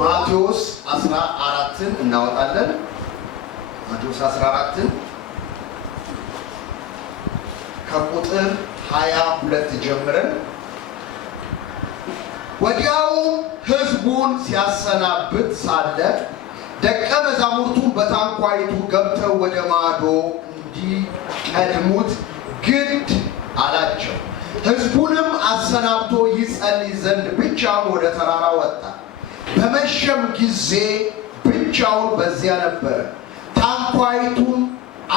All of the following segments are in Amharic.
ማቴዎስ 14ን እናወጣለን። ማቴዎስ 14ን ከቁጥር 22 ጀምረን ወዲያው ሕዝቡን ሲያሰናብት ሳለ ደቀ መዛሙርቱን በታንኳይቱ ገብተው ወደ ማዶ እንዲቀድሙት ግድ አላቸው። ሕዝቡንም አሰናብቶ ይጸልይ ዘንድ ብቻውን ወደ ተራራ ወጣ። በመሸም ጊዜ ብቻውን በዚያ ነበረ። ታንኳይቱም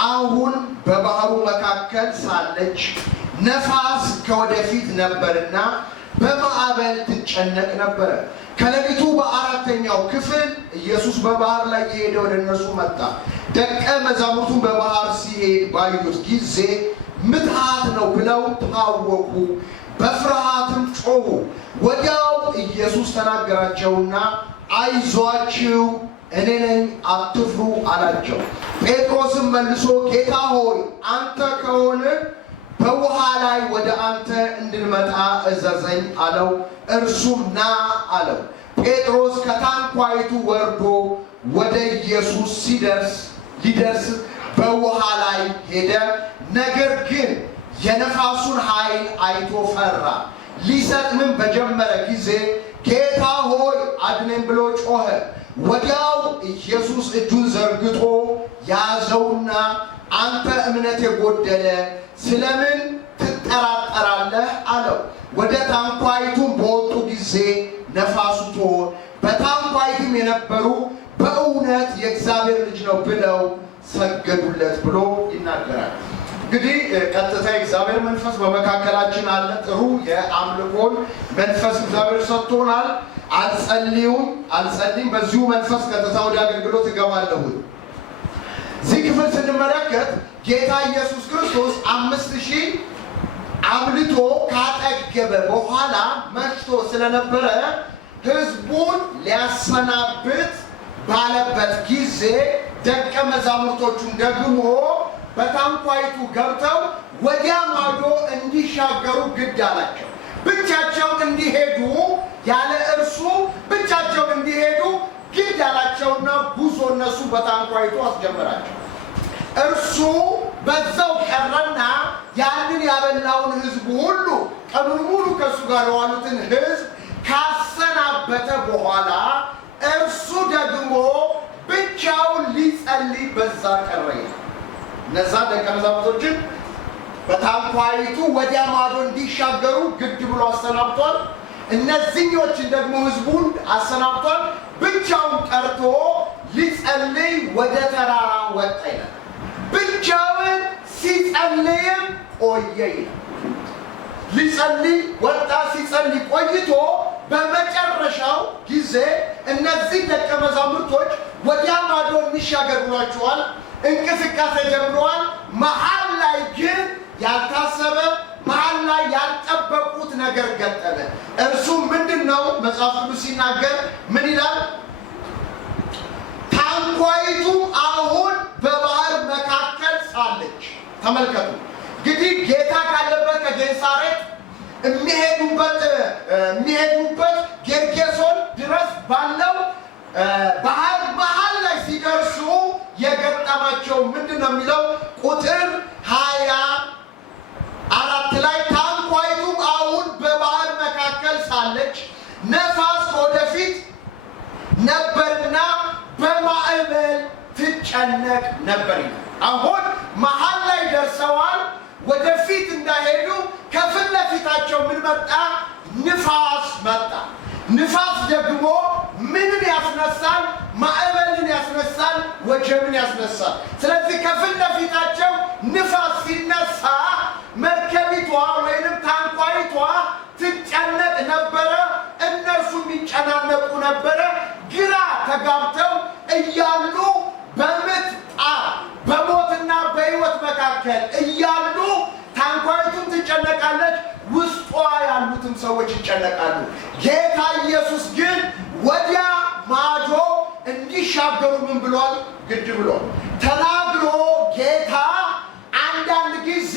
አሁን በባህሩ መካከል ሳለች ነፋስ ከወደፊት ነበርና በማዕበል ትጨነቅ ነበር። ከሌሊቱ በአራተኛው ክፍል ኢየሱስ በባህር ላይ እየሄደ ወደ እነርሱ መጣ። ደቀ መዛሙርቱን በባህር ሲሄድ ባዩት ጊዜ ምትሃት ነው ብለው ታወኩ፣ በፍርሃትም ጮኹ። ወዲያው ኢየሱስ ተናገራቸውና አይዟችሁ እኔ ነኝ አትፍሩ አላቸው። ጴጥሮስም መልሶ ጌታ ሆይ አንተ ከሆነ በውሃ ላይ ወደ አንተ እንድንመጣ እዘዘኝ አለው። እርሱም ና አለው። ጴጥሮስ ከታንኳይቱ ወርዶ ወደ ኢየሱስ ሊደርስ በውሃ ላይ ሄደ። ነገር ግን የነፋሱን ኃይል አይቶ ፈራ። ሊሰጥምም በጀመረ ጊዜ ጌታ ሆይ አድነኝ ብሎ ጮኸ። ወዲያው ኢየሱስ እጁን ዘርግቶ ያዘውና አንተ እምነት የጎደለ ስለምን ትጠራጠራለህ አለው። ወደ ታንኳይቱም በወጡ ጊዜ ነፋሱ ተወ። በታንኳይቱም የነበሩ በእውነት የእግዚአብሔር ልጅ ነው ብለው ሰገዱለት ብሎ ይናገራል። እንግዲህ ቀጥታ እግዚአብሔር መንፈስ በመካከላችን አለ። ጥሩ የአምልኮን መንፈስ እግዚአብሔር ሰጥቶናል። አልጸልይም በዚሁ መንፈስ ቀጥታ ወደ አገልግሎት እገባለሁ። እዚህ ክፍል ስንመለከት ጌታ ኢየሱስ ክርስቶስ 5000 አብልቶ ካጠገበ በኋላ መሽቶ ስለነበረ ሕዝቡን ሊያሰናብት ባለበት ጊዜ ደቀ መዛሙርቶቹን ደግሞ በታንኳይቱ ገብተው ወዲያ ማዶ እንዲሻገሩ ግድ አላቸው። ብቻቸውን እንዲሄዱ ያለ እርሱ ብቻቸውን እንዲሄዱ ግድ አላቸውና ጉዞ እነሱ በታንኳይቱ አስጀመራቸው። እርሱ በዛው ቀረና ያንን ያበላውን ሕዝብ ሁሉ ቀኑን ሙሉ ከእሱ ጋር የዋሉትን ሕዝብ ካሰናበተ በኋላ እርሱ ደግሞ ብቻውን ሊጸልይ በዛ ቀረ። እነዛ ደቀ መዛሙርቶችን በታንኳይቱ ወዲያ ማዶ እንዲሻገሩ ግድ ብሎ አሰናብቷል። እነዚህኞችን ደግሞ ሕዝቡን አሰናብቷል። ብቻውን ቀርቶ ሊጸልይ ወደ ተራራ ወጣ ይላል። ብቻውን ሲጸልይም ቆየ ይላል። ሊጸልይ ወጣ። ሲጸልይ ቆይቶ በመጨረሻው ጊዜ እነዚህ ደቀ መዛሙርቶች ወዲያ ማዶ እንሻገር ብሏቸዋል። እንቅስቃሴ ጀምረዋል። መሀል ላይ ግን ያልታሰበ መሀል ላይ ያልጠበቁት ነገር ገጠመ። እርሱም ምንድነው? መጽሐፍ ቅዱስ ሲናገር ምን ይላል? ታንኳይቱ አሁን በባህር መካከል ሳለች። ተመልከቱ እንግዲህ ጌታ ካለበት ከጌንሳሬት የሚሄዱበት ጌርጌሶን ድረስ ባለው ባህር መሀል ላይ ሲደርሱ የገጠማቸው ምንድነው የሚለው? ቁጥር 24 ላይ ታንኳይቱ አሁን በባህር መካከል ሳለች ነፋስ ወደፊት ነበርና በማዕበል ትጨነቅ ነበር ይላል። አሁን መሀል ላይ ደርሰዋል። ወደፊት እንዳይሄዱ ከፊት ለፊታቸው ምን መጣ? ንፋስ መጣ። ንፋስ ደግሞ ምንን ያስነሳል? ማዕበልን ያስነሳል፣ ወጀብን ያስነሳል። ስለዚህ ከፊት ለፊታቸው ንፋስ ሲነሳ መርከቢቷ ወይንም ታንኳይቷ ትጨነቅ ነበረ። እነርሱ የሚጨናነቁ ነበረ። ግራ ተጋብተው እያሉ በሞትና በሕይወት መካከል እያሉ ታንኳይቱም ትጨነቃለች፣ ውስጧ ያሉትም ሰዎች ይጨነቃሉ። ጌታ ኢየሱስ ግን ወዲያ ማዶ እንዲሻገሩ ምን ብሏል? ግድ ብሏል። ተናግሮ ጌታ አንዳንድ ጊዜ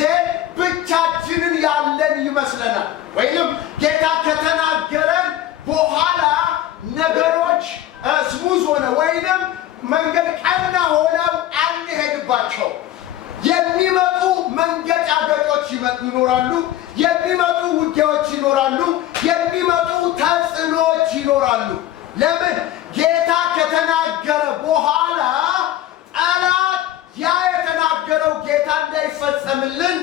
ብቻችንን ያለን ይመስለናል። ወይንም ጌታ ከተናገረን በኋላ ነገሮች ስሙዝ ሆነ ወይንም መንገድ ቀና ሆነው አንሄድባቸው። የሚመጡ መንገጫገጮች ይኖራሉ። የሚመጡ ውጊያዎች ይኖራሉ። የሚመጡ ተጽዕኖዎች ይኖራሉ። ለምን? ጌታ ከተናገረ በኋላ ጠላት ያ የተናገረው ጌታ እንዳይፈጸምልን፣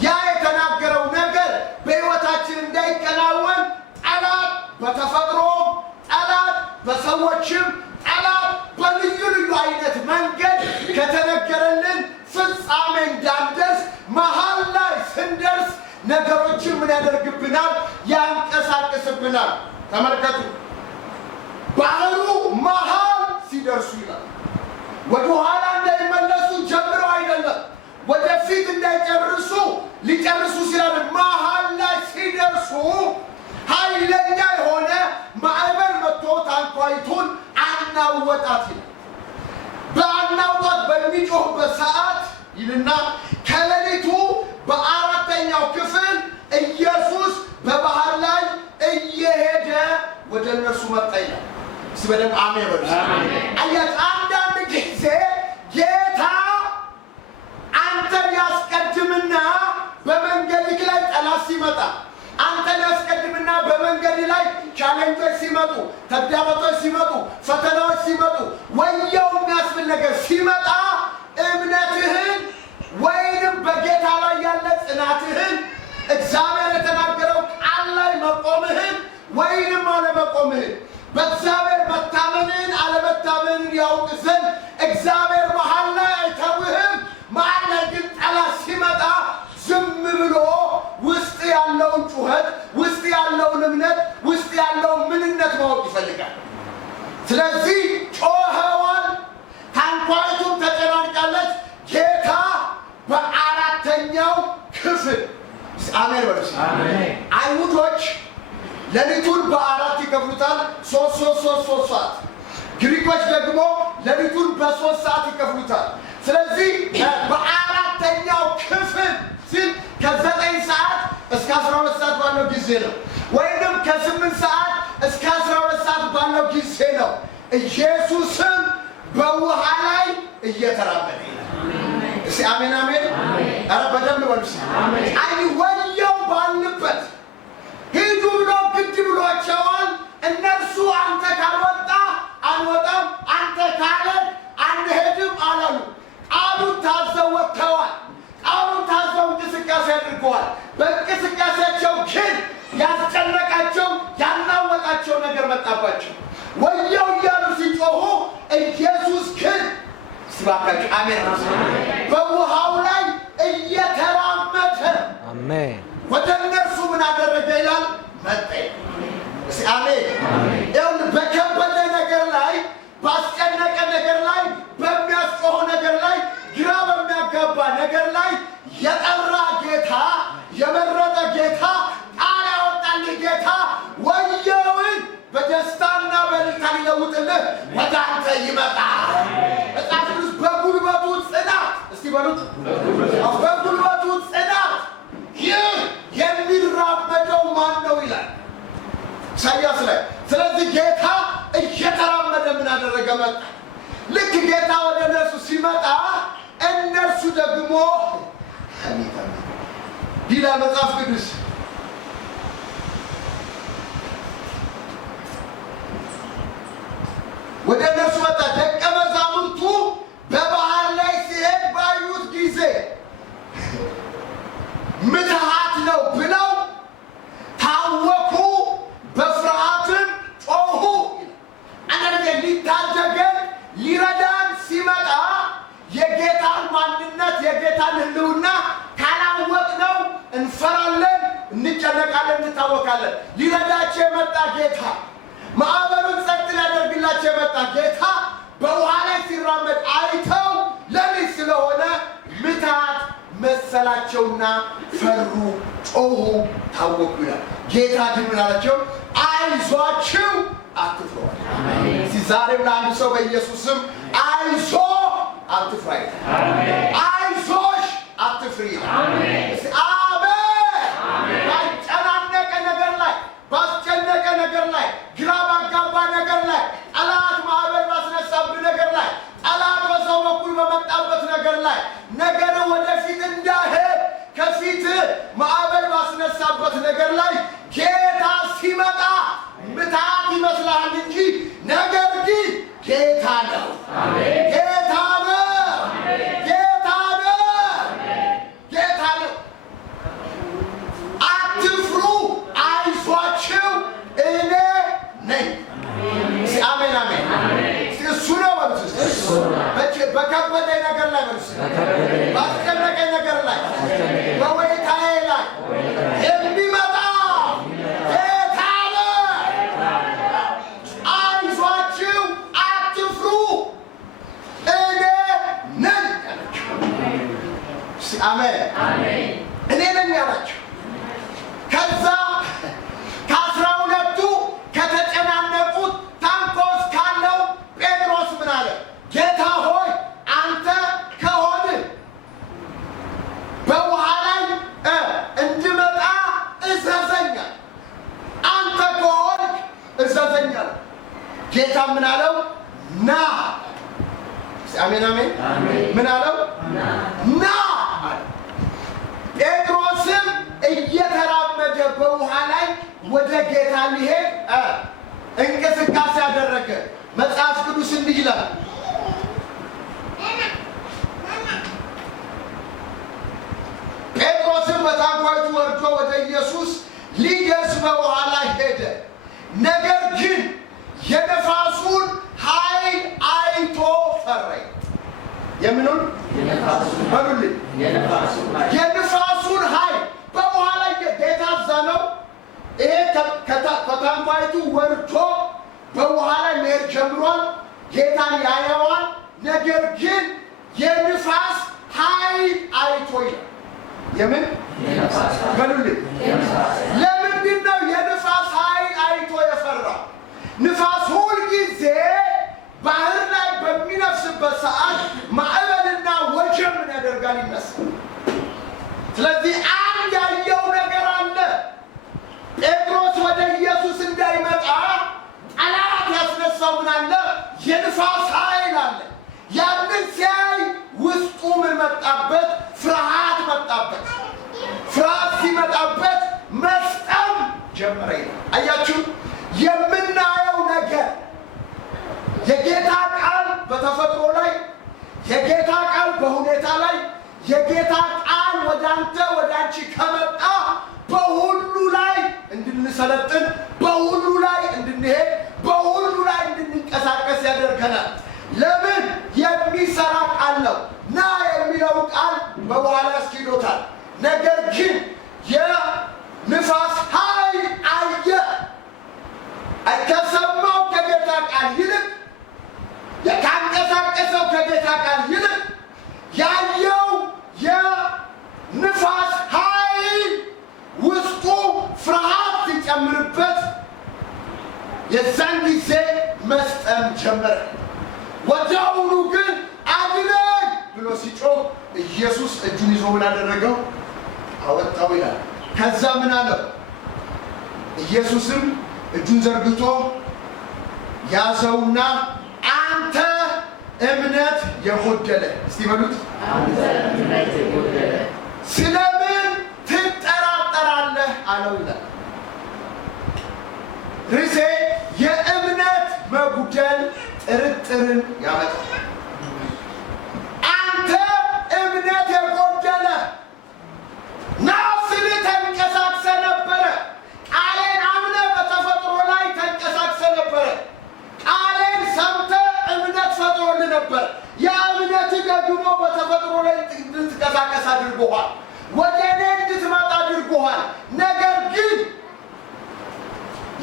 ያ የተናገረው ነገር በሕይወታችን እንዳይከናወን ጠላት በተፈጥሮም ጠላት በሰዎችም ጠላት በልዩ ልዩ አይነት መንገድ ከተነገረልን ፍጻሜ እንዳንደርስ መሀል ላይ ስንደርስ ነገሮችን ምን ያደርግብናል? ያንቀሳቅስብናል። ተመልከቱ፣ ባህሩ መሀል ሲደርሱ ይላል ወደ ኋላ እንዳይመለሱ ጀምረው አይደለም፣ ወደፊት እንዳይጨርሱ ሊጨርሱ ሲላል መሀል ላይ ሲደርሱ ኃይለኛ የሆነ ማዕበል መጥቶ ታንኳይቱን አናወጣት ይላል። በአናውጣት በሚጮህበት ሰዓት ይልና ከሌሊቱ በአራተኛው ክፍል ኢየሱስ በባህር ላይ እየሄደ ወደ እነርሱ መጣ ይላል። እስቲ በደንብ አሜን በሉ። አያችሁ፣ አንዳንድ ጊዜ ጌታ አንተን ያስቀድምና በመንገድህ ላይ ጠላት ሲመጣ፣ አንተን ያስቀድምና በመንገድ ላይ ቻሌንጆች ሲመጡ፣ ተግዳሮቶች ሲመጡ፣ ፈተናዎች ሲመጡ፣ ወየው የሚያስብል ነገር ሲመጣ እምነትህን ወይንም በጌታ ላይ ያለ ጽናትህን እግዚአብሔር የተናገረው ቃል ላይ መቆምህን ወይንም አለመቆምህን በእግዚአብሔር መታመንን አለመታመንን ያውቅ ዘንድ እግዚአብሔር መሀል ላይ አይተውህም። መሀል ላይ ግን ጠላት ሲመጣ ዝም ብሎ ውስጥ ያለውን ጩኸት፣ ውስጥ ያለውን እምነት፣ ውስጥ ያለውን ምንነት ማወቅ ይፈልጋል። ስለዚህ ጮኸዋል። ታንኳይቱም ተጨናንቃለች። ጌታ በአራተኛው ክፍል አሜን በሉ። አይሁዶች ሌሊቱን በአራት ይከፍሉታል። ሶስት ሰዓት። ግሪኮች ደግሞ ሌሊቱን በ3 ሰዓት ይከፍሉታል። ስለዚህ በአራተኛው ክፍል ሲል ከ9 ሰዓት እስከ 12 ሰዓት ባለው ጊዜ ነው። ወይንም ከ8 ሰዓት እስከ 12 ሰዓት ባለው ጊዜ ነው። ኢየሱስም በውሃ ላይ እየተራመደ ይላል። እስቲ አሜን አሜን። ኧረ በደንብ በሉ። አይ ወየው ባልንበት ሂዱ ብሎ ግድ ብሏቸዋል። እነርሱ አንተ ካልወጣ አንወጣም፣ አንተ ካለ አንሄድም አላሉ። ቃሉን ታዘው ወጥተዋል። ቃሉን ታዘው እንቅስቃሴ አድርገዋል። በእንቅስቃሴያቸው ግን ያስጨነቃቸው ያናወጣቸው ነገር መጣባቸው። ወየው እያሉ ሲጮሁ ኢየሱስ ግን ስባካችሁ አሜን በውሃው ላይ እየተራመደ አሜን ወደ እነርሱ ምን አደረገ ይላል? መጣ። እስቲ አሜን። ይኸውልህ በከበደ ነገር ላይ፣ ባስጨነቀ ነገር ላይ፣ በሚያስጮህ ነገር ላይ፣ ግራ በሚያጋባ ነገር ላይ የጠራ ጌታ፣ የመረጠ ጌታ፣ ቃል ያወጣልህ ጌታ ወየውን በደስታና በእልልታ ሊለውጥልህ ወደ አንተ ይመጣል። መጽሐፍ ቅዱስ በጉልበቱ ጽናት፣ እስቲ በሉት በጉልበቱ ጽናት ይህ የሚራመደው ማን ነው ይላል ኢሳይያስ ላይ። ስለዚህ ጌታ እየተራመደ ምን አደረገ? መጣ። ልክ ጌታ ወደ እነርሱ ሲመጣ እነርሱ ደግሞ ይላል መጽሐፍ ቅዱስ ወደ እነርሱ መጣ። ደቀ መዛሙርቱ በባህር ላይ ሲሄድ ባዩት ጊዜ ምትሃት ነው ብለው ታወኩ፣ በፍርሃትም ጮሁ። አንዳንድ ሊታደገን ሊረዳን ሲመጣ የጌታን ማንነት የጌታን ሕልውና ካላወቅነው እንፈራለን፣ እንጨነቃለን፣ እንታወካለን። ሊረዳቸው የመጣ ጌታ፣ ማዕበሉን ጸጥ ሊያደርግላቸው የመጣ ጌታ በውሃ ላይ ሲራመድ አይተው ሌሊት ስለሆነ ምትሃት መሰላቸውና ፈሩ፣ ጮሁ፣ ታወቁ ይላል። ጌታ ግን ምን አላቸው? አይዟችሁ አትፍሩ። ዛሬም ለአንድ ሰው በኢየሱስም አይዞ አትፍራ፣ አይዞሽ አትፍሪ። አሜን። ጌታ ምን አለው? ና። አሜን አሜን። ምን አለው? ና። ጴጥሮስም እየተራመደ በውሃ ላይ ወደ ጌታ ሊሄድ እንቅስቃሴ ያደረገ። መጽሐፍ ቅዱስ እንዲህ ይላል፣ ጴጥሮስም በታንኳይቱ ወርዶ ወደ ኢየሱስ ሊደርስ በውሃ ላይ ሄደ። ነገር ግን የነፋሱን ኃይል አይቶ ፈራ። የምኑን? በሉልኝ። የነፋሱን ኃይል በውሃ ላይ ጌታ አዘዘው። ይሄ ከታንኳይቱ ወርዶ በውሃ ላይ መሄድ ጀምሯል። ጌታን ያየዋል። ነገር ግን የነፋስ ኃይል አይቶ ይላል። የምን? በሉልኝ። ለምንድን ነው የነፋስ ኃይል አይቶ የፈራው? ንፋስ ሁልጊዜ ባህር ላይ በሚነፍስበት ሰዓት ማዕበልና ወጀብ ምን ያደርጋል? ይነሳል። ስለዚህ አንድ ያየው ነገር አለ። ጴጥሮስ ወደ ኢየሱስ እንዳይመጣ ጠላት ያስነሳው ምን አለ? የንፋስ ኃይል አለ። ያንን ሲያይ ውስጡ ምን መጣበት? ፍርሃት መጣበት። ፍርሃት ሲመጣበት መስጠም ጀመረ። አያችሁ፣ የምናየው ነገር የጌታ ቃል በተፈጥሮ ላይ፣ የጌታ ቃል በሁኔታ ላይ፣ የጌታ ቃል ወደ አንተ ወደ አንቺ ከመጣ በሁሉ ላይ እንድንሰለጥን፣ በሁሉ ላይ እንድንሄድ፣ በሁሉ ላይ እንድንንቀሳቀስ ያደርገናል። ለምን? የሚሰራ ቃል ነው። ና የሚለው ቃል በኋላ አስኪዶታል። ነገር ግን የንፋስ ኃይል አየ። ከሰማው ከጌታ ቃል ይልቅ ካንቀሳቀሰው ከጌታ ቃል ይልቅ ያየው የንፋስ ኃይል ውስጡ ፍርሃት ሲጨምርበት የዛን ጊዜ መስጠም ጀመረ። ወዲያውኑ ግን አድነኝ ብሎ ሲጮህ ኢየሱስ እጁን ይዞ ምን አደረገው? አወጣው ይላል። ከዛ ምን አለው? ኢየሱስም እጁን ዘርግቶ ያዘውና አንተ እምነት የጎደለ፣ እስቲ በሉት፣ አንተ እምነት የጎደለ ስለምን ትጠራጠራለህ አለው ይላል። ርዕሴ የእምነት መጉደል ጥርጥርን ያመጣል። አንተ እምነት የጎደለ ና ስልህ ተንቀሳቅሰህ ነበረ። ቃሌን አምነህ በተፈጥሮ ላይ ተንቀሳቅሰህ ነበረ። ቃሌን ሰምተህ እምነት ፈጥሮልህ ነበር። ያ እምነት ደግሞ በተፈጥሮ ላይ እንድትንቀሳቀስ አድርጎሃል። ወደ እኔ እንድትመጣ አድርጎሃል። ነገር ግን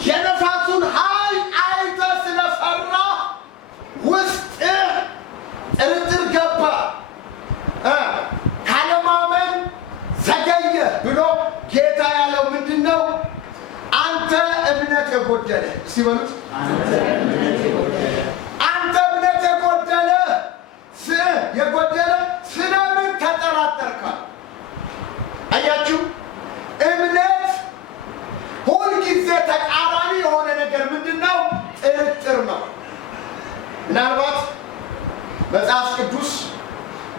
የነፋሱን ኃይል አይተህ ስለፈራ ውስጥ ጥርጥር ገባ። ካለማመን ዘገየ ብሎ ጌታ ያለው ምንድን ነው? አንተ እምነት የጎደለ፣ እስቲ በሉት፣ አንተ እምነት የጎደለ ስለምን ተጠራጠርካል? አያችሁ፣ እምነት ሁልጊዜ ተቃራኒ የሆነ ነገር ምንድን ነው? ጥርጥር ነው። ምናልባት መጽሐፍ ቅዱስ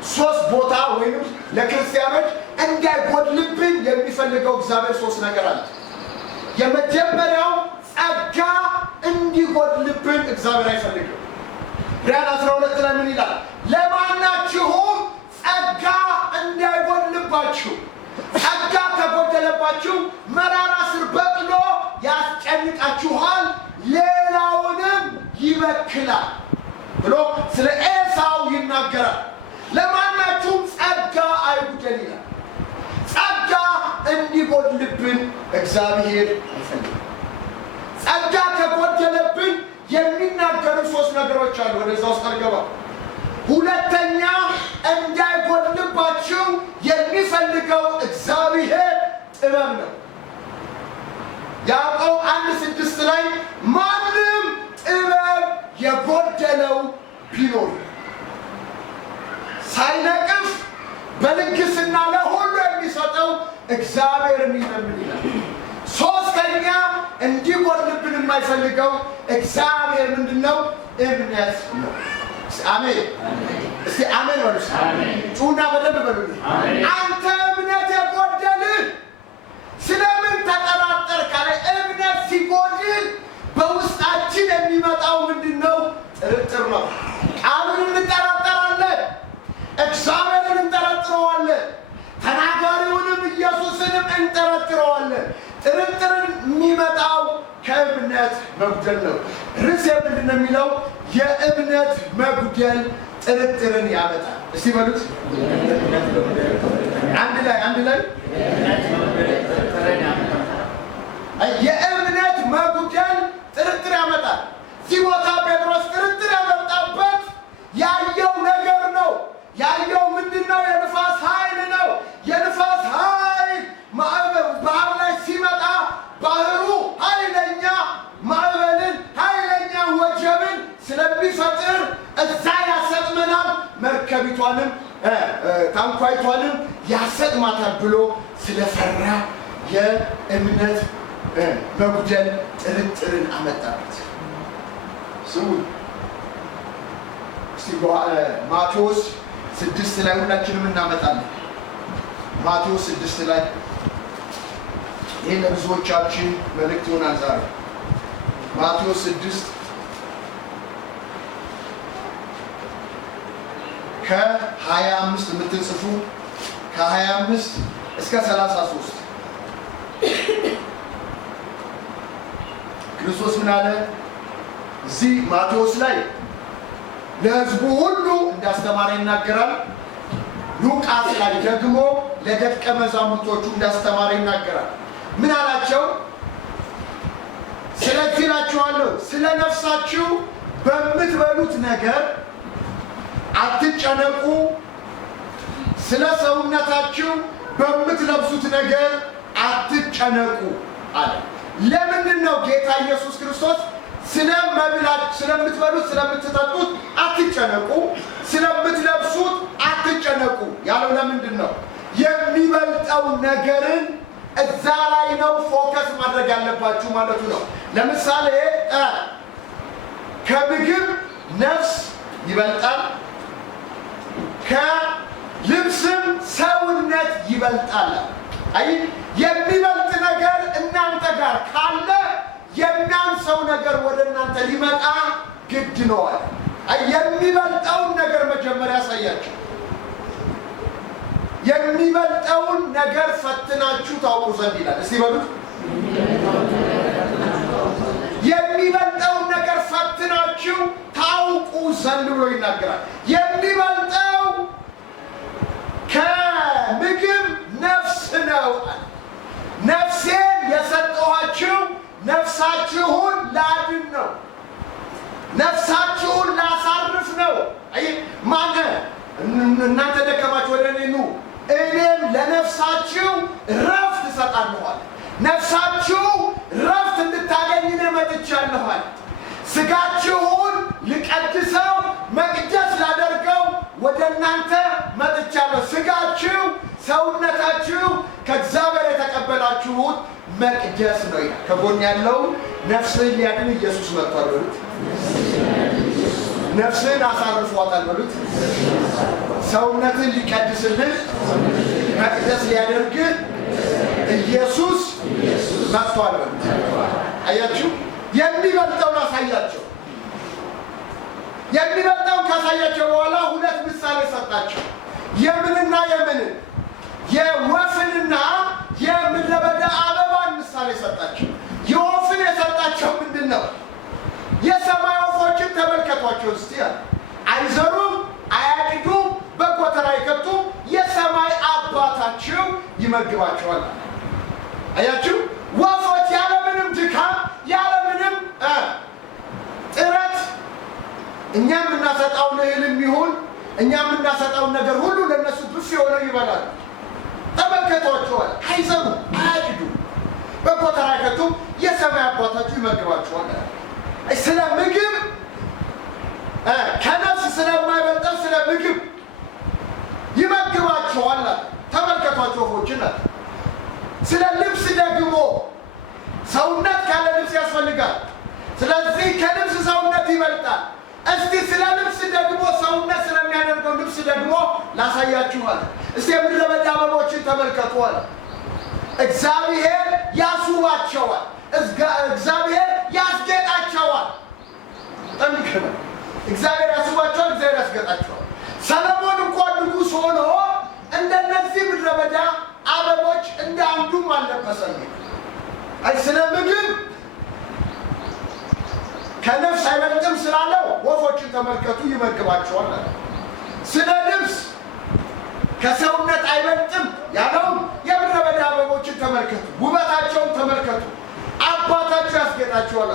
3 ቦታ ወይም ለክርስቲያኖች እንዳይጎድልብን የሚፈልገው እግዚአብሔር 3 ነገር አለ። የመጀመሪያው ጸጋ እንዲጎድልብን እግዚአብሔር አይፈልግም። ራዕይ 12 ላይ ምን ይላል? ለማናችሁም ጸጋ እንዳይጎድልባችሁ። ጸጋ ከጎደለባችሁ መራራ ስር በቅሎ ያስጨንቃችኋል፣ ሌላውንም ይበክላል ብሎ ስለ ኤሳው ይናገራል። ለማናችሁም ጸጋ አይጉደል ይላል። ጸጋ እንዲጎድልብን እግዚአብሔር አይፈልግም። ጸጋ ከጎደለብን የሚናገሩ 3 ነገሮች አሉ። ወደዛ ውስጥ አልገባም። ሁለተኛ እንዳይጎድልባችሁ የሚፈልገው እግዚአብሔር ጥበብ ነው። ያዕቆብ 1:6 ላይ ማንም ጥበብ የጎደለው ቢኖር ሳይነቅፍ በልግስና ለሁሉ የሚሰጠው እግዚአብሔርን ይለምን ይላል። ሶስተኛ እንዲጎድልብን የማይፈልገው እግዚአብሔር ምንድነው? እምነት ነው። አሜን። እስቲ አሜን በሉ። ጩና በደንብ በሉልኝ። አንተ እምነት የጎደልህ ስለምን ተጠራጠርክ አለ። እምነት ሲጎድል በውስጣችን የሚመጣው ምንድነው? ጥርጥር ነው። ቃሉን እንጠራጠራለን፣ እግዚአብሔርን እንጠረጥረዋለን፣ ተናጋሪውንም ኢየሱስንም እንጠረጥረዋለን። ጥርጥርን የሚመጣው ከእምነት መጉደል ነው። ርዕሴ ምንድን ነው የሚለው? የእምነት መጉደል ጥርጥርን ያመጣል። እስቲ በሉት አንድ ላይ የእምነት መጉደል ጥርጥር ያመጣል። እዚህ ቦታ ጴጥሮስ ጥርጥር ያመጣበት ያየው ነገር ነው። ያየው ምንድነው? የንፋስ ኃይል ነው። የንፋስ ኃይል ማዕበል ባህር ላይ ሲመጣ ባህሩ ኃይለኛ ማዕበልን ኃይለኛ ወጀብን ስለሚፈጥር እዛ ያሰጥመናል፣ መርከቢቷንም ታንኳይቷንም ያሰጥማታል ብሎ ስለፈራ የእምነት መጉደል ጥርጥርን አመጣበት። ስሙ እስቲ ማቴዎስ 6 ላይ ሁላችንም እናመጣለን። ማቴዎስ 6 ላይ ይህ ለብዙዎቻችን መልእክት ይሆናል ዛሬ። ማቴዎስ 6 ከ25 የምትጽፉ ከ25 እስከ 33 ክርስቶስ ምን አለ? እዚህ ማቴዎስ ላይ ለሕዝቡ ሁሉ እንዳስተማረ ይናገራል። ሉቃስ ላይ ደግሞ ለደቀ መዛሙርቶቹ እንዳስተማረ ይናገራል። ምን አላቸው? ስለዚህ እላችኋለሁ ስለ ነፍሳችሁ በምትበሉት ነገር አትጨነቁ፣ ስለ ሰውነታችሁ በምትለብሱት ነገር አትጨነቁ አለ። ለምንድን ነው ጌታ ኢየሱስ ክርስቶስ ስለምትበሉት ስለምትጠጡት አትጨነቁ፣ ስለምትለብሱት አትጨነቁ ያለው? ለምንድን ነው? የሚበልጠው ነገርን እዛ ላይ ነው ፎከስ ማድረግ ያለባችሁ ማለቱ ነው። ለምሳሌ ከምግብ ነፍስ ይበልጣል፣ ከልብስም ሰውነት ይበልጣል። አይ የሚበልጥ ነገር እናንተ ጋር ካለ የሚያንሰው ነገር ወደ እናንተ ሊመጣ ግድ ነው አለ። የሚበልጠውን ነገር መጀመሪያ ያሳያችሁ። የሚበልጠውን ነገር ፈትናችሁ ታውቁ ዘንድ ይላል። እስቲ በሉት የሚበልጠውን ነገር ፈትናችሁ ታውቁ ዘንድ ብሎ ይናገራል። የሚበልጠው ከምግብ ነፍስ ነው። ነፍሴን የሰጠኋችሁ ነፍሳችሁን ላድን ነው፣ ነፍሳችሁን ላሳርፍ ነው። ማነ እናንተ ደከማችሁ ወደ እኔ ኑ እኔም ለነፍሳችሁ ረፍት እሰጣለኋል። ነፍሳችሁ ረፍት እንድታገኝ እኔ መጥቻለኋል። ስጋችሁን ልቀድሰው መቅደስ ላደርገው ወደ እናንተ መጥቻለሁ። ስጋችሁ ሰውነታችሁ ከእግዚአብሔር የተቀበላችሁት መቅደስ ነው ይላል። ከጎን ያለው ነፍስህን ሊያድን ኢየሱስ መጥቷል በሉት። ነፍስህን አሳርፏታል በሉት። ሰውነትን ሊቀድስልህ መቅደስ ሊያደርግህ ኢየሱስ መጥቷል በሉት። አያችሁ? የሚበልጠውን አሳያቸው። የሚበልጠውን ካሳያቸው በኋላ ሁለት ምሳሌ ሰጣቸው። የምንና የምንን? የወፍንና የምድረ በዳ አበባን ምሳሌ ሰጣቸው። የወፍን የሰጣቸው ምንድን ነው? የሰማይ ወፎችን ተመልከቷቸው እስቲ አለ። አይዘሩም፣ አያጭዱም፣ በጎተራ አይከቱም፣ የሰማይ አባታችሁ ይመግባቸዋል። አያችሁ? ወፎች ያለምንም ድካም ያለምንም ጥረት እኛ የምናሰጣውን እህልም ይሁን እኛ የምናሰጣውን ነገር ሁሉ ለነሱ ብፌ ሆነው ይበላሉ። ተመልከቷቸዋል። አይዘሩም፣ አያጭዱም፣ በጎተራ አይከቱም፣ የሰማይ አባታችሁ ይመግባቸዋል። ስለ ምግብ ከነፍስ ስለማይበልጠው ስለ ምግብ ይመግባቸዋል። ተመልከቷቸው ወፎችን። ስለ ልብስ ደግሞ ሰውነት ካለ ልብስ ያስፈልጋል። ስለዚህ ይበልጣል። እስቲ ስለ ልብስ ደግሞ ሰውነት ስለሚያደርገው ልብስ ደግሞ ላሳያችኋል። እስቲ የምድረ በዳ አበቦችን ተመልከቱ አለ። እግዚአብሔር ያስውባቸዋል፣ እግዚአብሔር ያስጌጣቸዋል። ጠንቅነ እግዚአብሔር ያስውባቸዋል፣ እግዚአብሔር ያስጌጣቸዋል። ሰለሞን እንኳን ንጉሥ ሆኖ እንደነዚህ ምድረ በዳ አበቦች እንደ አንዱም አልለበሰም። አይ ስለ ምግብ ከነፍስ አይበልጥም ስላለው ወፎችን ተመልከቱ ይመግባቸዋል። ስለ ልብስ ከሰውነት አይበልጥም ያለው የምድረ በዳ አበቦችን ተመልከቱ፣ ውበታቸውን ተመልከቱ፣ አባታቸው ያስጌጣቸዋል።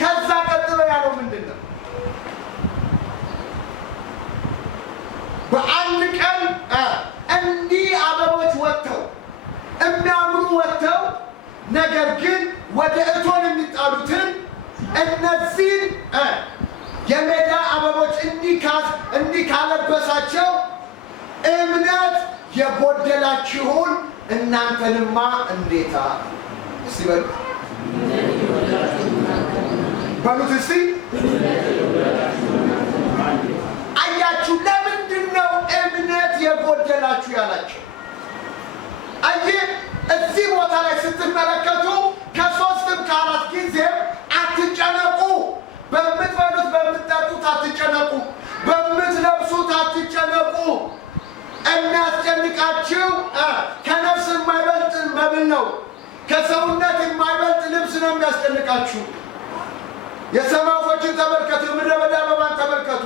ከዛ ቀጥሎ ያለው ምንድን ነው? በአንድ ቀን እንዲህ አበቦች ወጥተው የሚያምሩ ወጥተው ነገር ግን ወደ እቶን የሚጣሉትን እነዚህን የሜዳ አበቦች እንዲህ ካለበሳቸው እምነት የጎደላችሁን እናንተንማ እንዴታ እስቲ በሉት እስቲ አያችሁ። ለምንድን ነው እምነት የጎደላችሁ ያላቸው? አየህ እዚህ ቦታ ላይ ስትመለከቱ ከሶስትም ከአራት ጊዜም አትጨነቁ፣ በምትበሉት በምትጠጡት አትጨነቁ፣ በምትለብሱት አትጨነቁ። የሚያስጨንቃችሁ ከነፍስ የማይበልጥ መብል ነው፣ ከሰውነት የማይበልጥ ልብስ ነው የሚያስጨንቃችሁ። የሰማይ ወፎችን ተመልከቱ፣ የምድረ በዳ አበባን ተመልከቱ።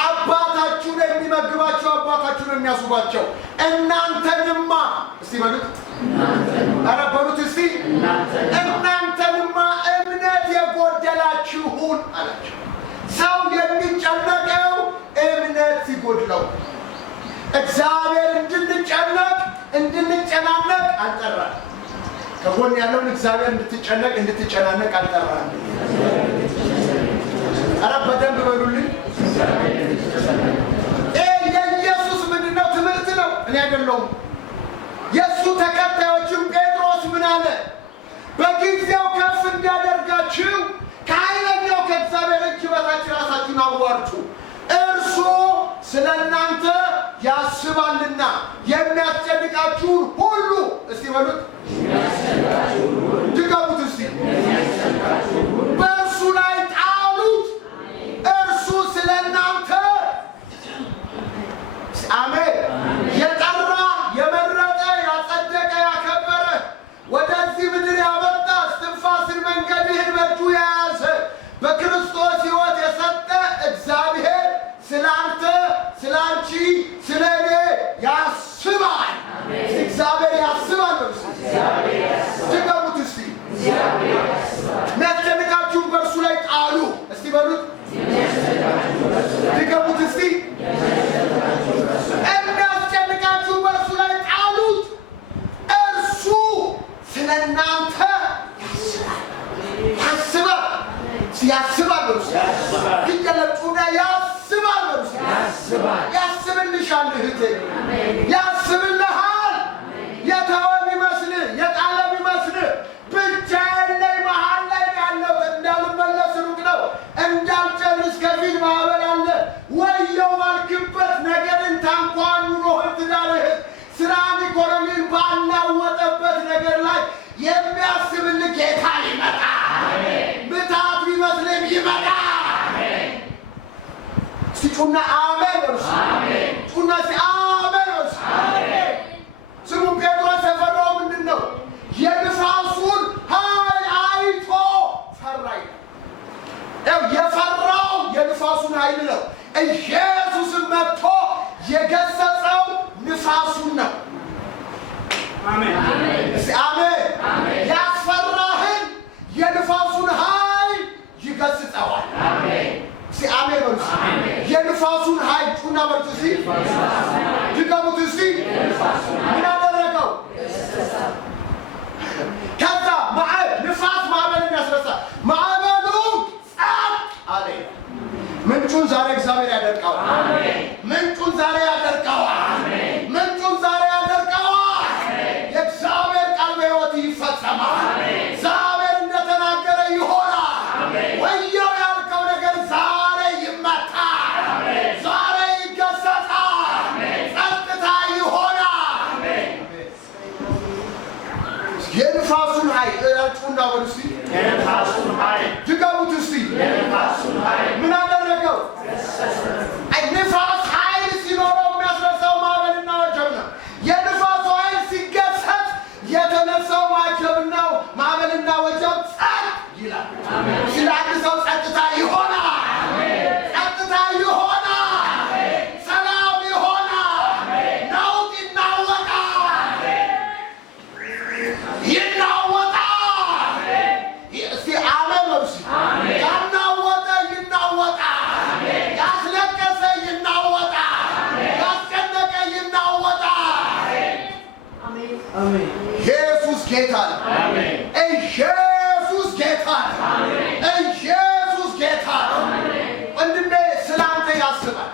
አባታችሁ ነው የሚመግባቸው፣ አባታችሁ ነው የሚያስውባቸው። እናንተንማ እስቲ በሉት፣ ኧረ በሉት እስቲ እናንተንማ እምነት የጎደላችሁን አላቸው። ሰው የሚጨነቀው እምነት ሲጎድለው፣ እግዚአብሔር እንድንጨናነቅ አልጠራም። ከጎን ያለውን እግዚአብሔር እንድትጨናነቅ አልጠራም። ኧረ በደንብ በሉልኝ። የኢየሱስ ምንድነው? ትምህርት ነው፣ እኔ አይደለሁም። የእሱ ተከታዮችም ጴጥሮስ ምን አለ? በጊዜው ከፍ እንዲያደርጋችሁ ከኃይለኛው ከእግዚአብሔር እጅ በታች ራሳችሁን አዋርዱ፣ እርሱ ስለ እናንተ ያስባልና የሚያስጨንቃችሁን ሁሉ እስቲ በሉት፣ ድገሙት እስቲ፣ በእርሱ ላይ ጣሉት፣ እርሱ ስለ እናንተ አሜን የጠራ የመረጠ ያጸደቀ ያከበረ ወደዚህ ምድር ያመጣ እስትንፋስን መንገድህን በእጁ የያዘ በክርስቶስ ሕይወት የሰጠ እግዚአብሔር ስለ አንተ፣ ስለ አንቺ፣ ስለ እኔ ያስባል። እግዚአብሔር ያስባል። ድገሙት እስቲ፣ የሚያስጨንቃችሁን በእርሱ ላይ ጣሉ እስቲ በሉት፣ ድገሙት እስቲ፣ የሚያስጨንቃችሁን በእርሱ ላይ ጣሉት፣ እርሱ ስለ እናንተ ያስባል። ያስባል በርሱ ይገለጡና ያስባል በርሱ ያስብልሻል። እህቴ ያስብልሃል። የተወ ቢመስልህ የጣለ ቢመስልህ ብቻዬን ነኝ መሀል ላይ ያለው እንዳልመለስ ሩቅ ነው እንዳልጨርስ ከፊት ማዕበል አለ ወየው ባልክበት ነገርን ታንኳን ኑሮህን ትዳርህን ስራን ኢኮኖሚን ባናወጠበት ነገር ላይ የሚያስብልህ ጌታ ይመጣ። ምታት ቢመስልም ይመጣ። ሲጩና አሜን በርሱ ጩና አሜን በርሱ ስሙ። ጴጥሮስ የፈራው ምንድን ነው? የንፋሱን ኃይል አይቶ ፈራ። የፈራው የንፋሱን ኃይል ነው። ኢየሱስን መጥቶ የገሰጸው ንፋሱን ነው። አሜን አሜን። ያስፈራህን የንፋሱን ኃይል ይገስጸዋል። አሜን በርሱ የንፋሱን ኃይል ጩና በርቱ እስቲ ድገሙት እስቲ። ምን አደረገው? ከዛ ንፋስ ማዕበልን ያስነሳል። ማዕበሉ ጸጥ አለ። ምንጩን ዛሬ እግዚአብሔር ያደርቀዋል። ምንጩን ዛሬ ያደርቀዋል። ምንጩን ዛሬ ያደርቀዋል። የእግዚአብሔር ቃል በሕይወት ይፈጸማል። እግዚአብሔር እንደተናገረ ይሆናል። ወየው ያልከው ነገር ዛሬ ጩና ወደ እስቲ የነፋሱን ኃይል ድገሙት እስቲ የነፋሱን ኃይል ምን አደረገው? ንፋስ ኃይል ሲኖረው የሚያስነሳው ማዕበልና ወጀብ ነው። የንፋሱ ኃይል ሲገሰጽ የተነሳው ማዕበልና ወጀብ ጸጥ ይላል። ስለ አንድ ሰው ጸጥታ ይሆናል። ጸጥታ ይሆናል። ሰላም ይሆናል። ነውጥ ይናወጣል። ይናወጣል። እስቲ አሜን በሉ። ያናወጠ ይናወጣል። ያስለቀሰ ይናወጣል። ያስጨነቀ ይናወጣል። ኢየሱስ ጌታ ነው። ኢየሱስ ጌታ ነው። ኢየሱስ ጌታ ነው። ወንድሜ ስላንተ ያስባል።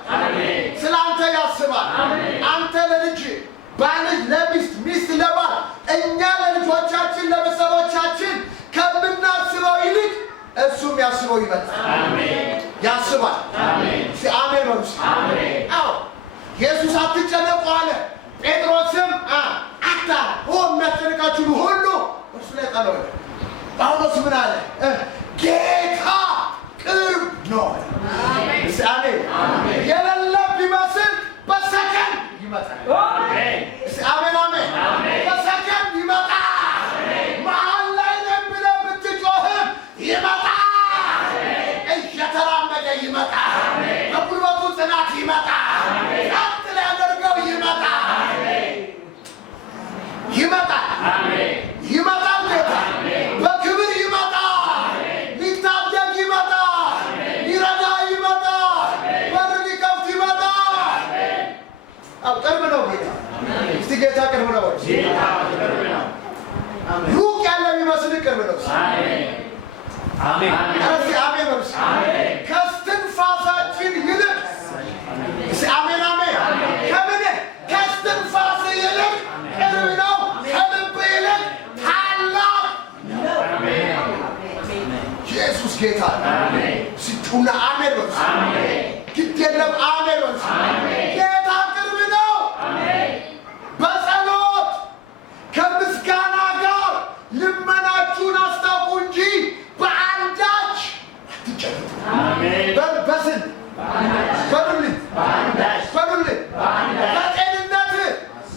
ስላንተ ያስባል። አንተ ለልጅ ባልህ ለሚስት ሚስት ለባል እኛ ለልጆቻችን ለቤተሰቦቻችን ከምናስበው ይልቅ እሱም ያስበው ይበልጣል። ያስባል። አሜን በሉ። አዎ ኢየሱስ አትጨነቁ አለ። ጴጥሮስም የሚያስጨንቃችሁን ሁሉ እርሱ ላይ ጣለው። ጳውሎስ ምን አለ? ጌታ ቅርብ ነው። አሜን። የሌለ ቢመስል በሰከንድ ይመጣል። አሜን አሜን። በሰከንድ ይመጣል። መሀል ላይ ነን ብለህ ብትጮህም ይመጣል። እየተራመደ ይመጣል። በጉልበቱ ጽናት ይመጣል። ቀጥ ሊያደርገው ይመጣል። ይመጣል። ይመጣል። ጌታ በክብር ይመጣል። ሊታደግ ይመጣል። ሊረዳ ይመጣል። በር ሊከፍት ይመጣል። ቅርብ ነው ጌታ። እስቲ ጌታ ቅርብ ነው። ሩቅ ያለ የሚመስል ቅርብ ነው። አሜን። አሜን። ከስትንፋሳችን ይልቅ አሜን አሜን። ከምን ከስትንፋስ ይልቅ ቅርብ ነው። ከልብ ይልቅ ታላቅ ነው። ኢየሱስ ጌታ ሲጡና አሜን በሉ። ግድ የለም አሜን በሉ። ጌታ ቅርብ ነው። በጸሎት ከምስጋና ጋር ልመናችሁን አስታውቁ እንጂ በአንዳች አትጨነቁ። በስንት በሉልኝ በሉልኝ። በጤንነትህ፣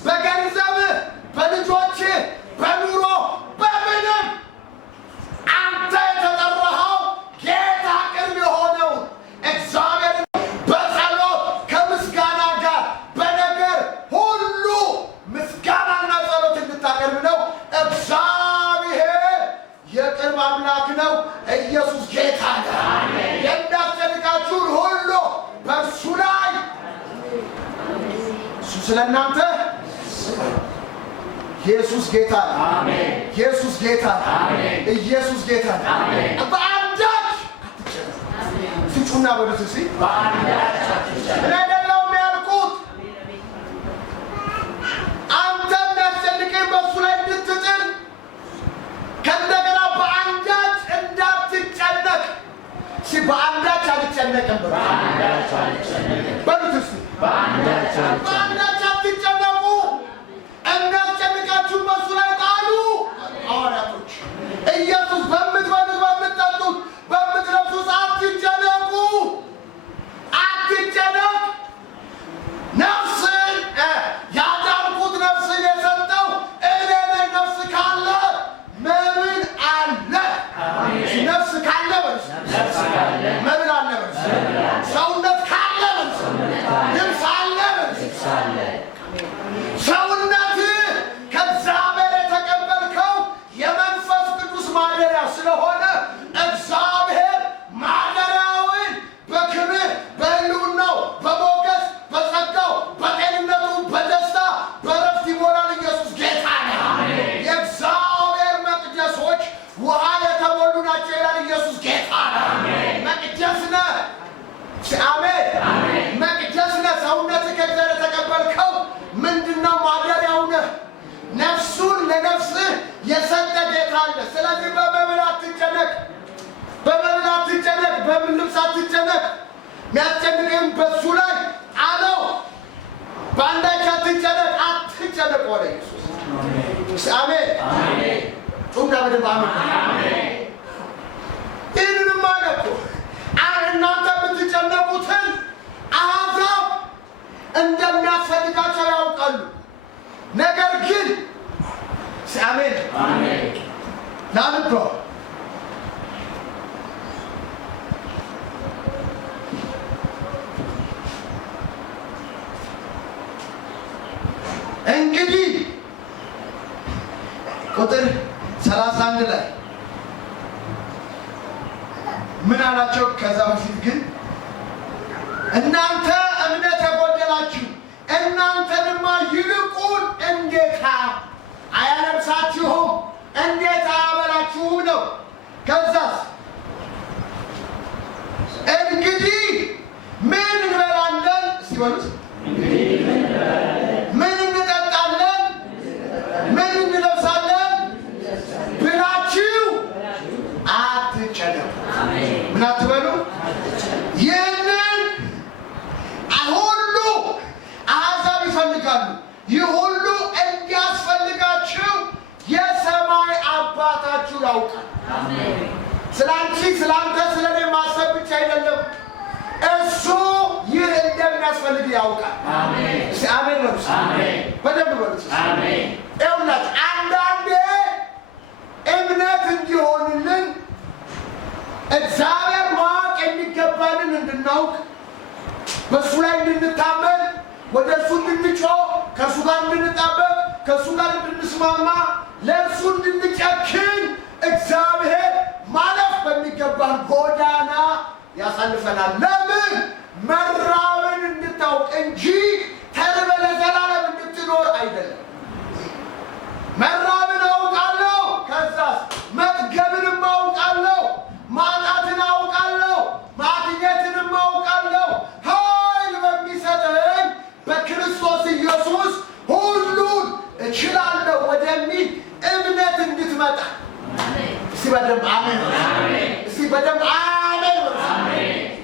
በገንዘብህ፣ በልጆችህ፣ በኑሮ በምንም አንተ የተጠራኸው ጌታ ቅርብ የሆነው እግዚአብሔርን በጸሎት ከምስጋና ጋር በነገር ሁሉ ምስጋናና ጸሎት እንድታቀርብ ነው። እግዚአብሔር የቅርብ አምላክ ነው። ኢየሱስ ጌታ ነው። የሚያስጨንቃችሁን ሁሉ በእርሱ ላይ እሱ ስለ እናንተ ኢየሱስ ጌታ ነው። ኢየሱስ ጌታ ነው። ኢየሱስ ጌታ ነው። በአንዳች አትጨነቁ። ስጩና በሉት እስኪ በአንዳች አትጨነቁ። እኔ አይደለሁም ያልኩት። አንተ የሚያስጨንቅህ በእሱ ላይ እንድትጥል ከእንደገና በአንዳች እንዳትጨነቅ። በአንዳች አልጨነቅም በሉት እስኪ በአንዳች አትጨነቁ። የሚያስጨንቃችሁን በእሱ ላይ ጣሉ። ሐዋርያቶች ኢየሱስ በምትበሉት በምትጠጡት በምትለብሱት አትጨነቁ። አትጨነቅ። ነፍስን ያዳንኩት ነፍስን የሰጠው እኔ ነኝ። ነፍስ ካለ መብል አለ። ነፍስ ካለ መብል አለ። ሰውነት ካለ ልብስ አለ። ሰውነት ከእግዚአብሔር የተቀበልከው የመንፈስ ቅዱስ ማደሪያ ስለሆነ እግዚአብሔር ማደሪያውን በክብር በሕልውናው በሞገስ በጸጋው በጤንነቱ በደስታ በረፍት ይሞላል። ኢየሱስ ጌታ ነው። የእግዚአብሔር መቅደሶች ውሃ የተሞሉ ናቸው ይላል። ኢየሱስ ጌታ ነው። መቅደስ ነህ። አሜን። መቅደስ ነህ። ሰውነትህ ከእግዚአብሔር የተቀበልከው ምንድነው? ማደሪያው ነህ። ነፍሱን ለነፍስህ የሰጠ ጌታ አለ። ስለዚህ በመብል አትጨነቅ። በመብል አትጨነቅ። በምን ልብስ አትጨነቅ። የሚያስጨንቅህም በሱ ላይ ጣለው። በአንዳች አትጨነቅ። አትጨነቅ ወደ ኢየሱስ። አሜን። ጩና በደንብ አሜን። ይህንንም ማለት እናንተ የምትጨነቁትን አሕዛብ እንደሚያስፈልጋቸው ያውቃሉ። ነገር ግን አሜን ላንብሮ እንግዲህ ቁጥር 31 ላይ ምን አላቸው? ከዛ በፊት ግን እናንተ እምነት የጎደላችሁ እናንተንማ ይልቁን እንዴት አያለብሳችሁም? እንዴት አያበላችሁም ነው። ከዛስ እንግዲህ ምን እንበላለን? እስቲ በሉት። ምን እንጠጣለን? ምን እንለብሳለን ብላችሁ አትጨነቁ። ምን አትበሉ? ይህንን ሁሉ አሕዛብ ይፈልጋሉ። ይህ ሁሉ እንዲያስፈልጋችሁ የሰማይ አባታችሁ ያውቃል። ስለ አንቺ፣ ስለ አንተ፣ ስለ እኔ ማሰብ ብቻ አይደለም። እሱ ይህ እንደሚያስፈልግ ያውቃል። አሜን በሉ። በደንብ በሉ። ይኸውላችሁ አንዳንዴ እምነት እንዲሆንልን እግዚአብሔር ማወቅ የሚገባንን እንድናውቅ፣ በእሱ ላይ እንድንታመን፣ ወደ እሱ እንድንጮህ፣ ከእሱ ጋር እንድንጣበቅ፣ ከእሱ ጋር እንድንስማማ፣ ለእርሱ እንድንጨክን እግዚአብሔር ማለፍ በሚገባን ጎዳና ያሳልፈናል። ለምን? መራብን እንድታውቅ እንጂ ተርበህ ለዘላለም እንድትኖር አይደለም። መራብን አውቃለሁ፣ ከዛስ መጥገብንም አውቃለሁ፣ ማጣትን አውቃለሁ፣ ማግኘትንም አውቃለሁ። ኃይል በሚሰጠኝ በክርስቶስ ኢየሱስ ሁሉን እችላለሁ ወደሚል እምነት እንድትመጣ እስቲ በደንብ አሜን። እስቲ በደንብ አሜን።